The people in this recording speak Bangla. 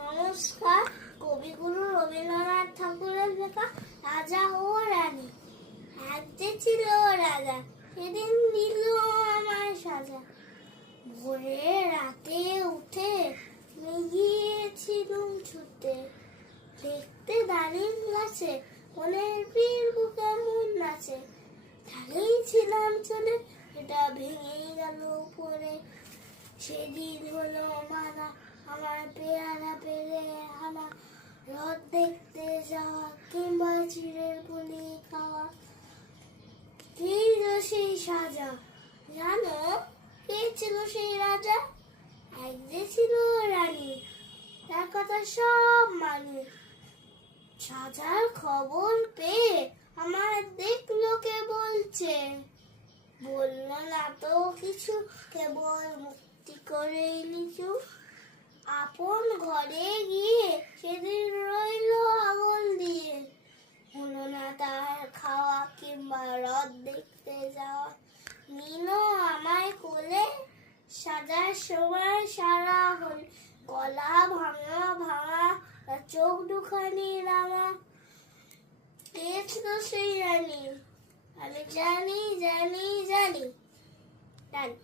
নমস্কার। কবিগুরু রবীন্দ্রনাথ ঠাকুরের লেখা রাজা ও রানী। এক যে ছিল রাজা, সেদিন দিল আমায় সাজা। ভোরে রাতে উঠে গিয়েছিলুম ছুটে, দেখতে দাঁড়িয়ে আছে মনের পীর বুকে মন নাচে। ঢালেই ছিলাম চলে, এটা ভেঙে গেল পরে। সেদিন হলো মানা আমার পেয়ারা পেরে আনা, রথ দেখতে যাওয়া কিংবা চিড়ের পুলি খাওয়া। কে সেই সাজা জানো? কে ছিল সেই রাজা? এক যে ছিল রানী, তার কথা সব মানি। সাজার খবর পেয়ে আমার দেখলো কে বলছে, বললো না তো কিছু, কেবল মুক্তি করেই নিচু। আপন ঘরে গিয়ে সেদিন রইল আগল দিয়ে, হলো না তার খাওয়া কিংবা রথ দেখতে যাওয়া। নিল আমায় কোলে, সাজার সময় সারা হল, গলা ভাঙা ভাঙা, চোখ দুখানি রাঙা। কে ছিল সেই রানী? আমি জানি জানি জানি জানি।